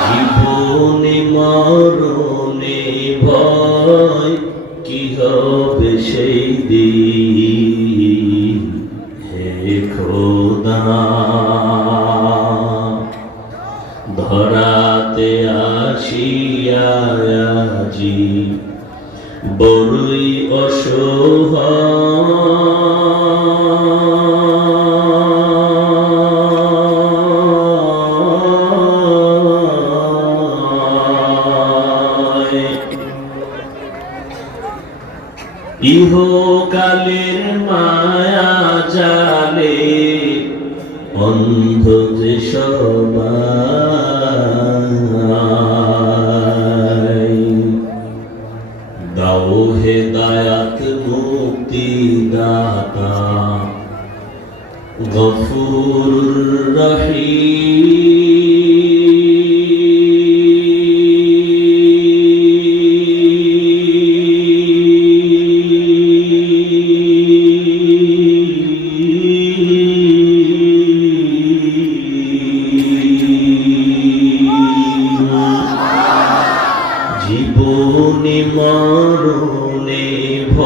জীবনে মরণে ভয় কি হবে সেই দিন? হে খোদা ধরাতে আসিয়াজি বড়ই ইহকালের মায়া জালে অন্ধ যে সবাই দাও হেদায়াত মুক্তি দাতা গফুর জীবনে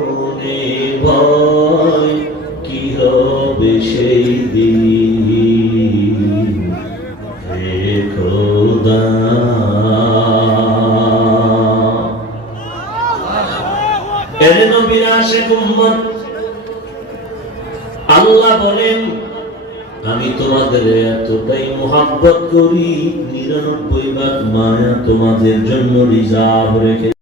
মরণে ভয়, কি আল্লাহ বলেন, আমি তোমাদের এতটাই মোহাব্বত করি, নিরানব্বই ভাগ মায়া তোমাদের জন্য রিজার্ভ রেখে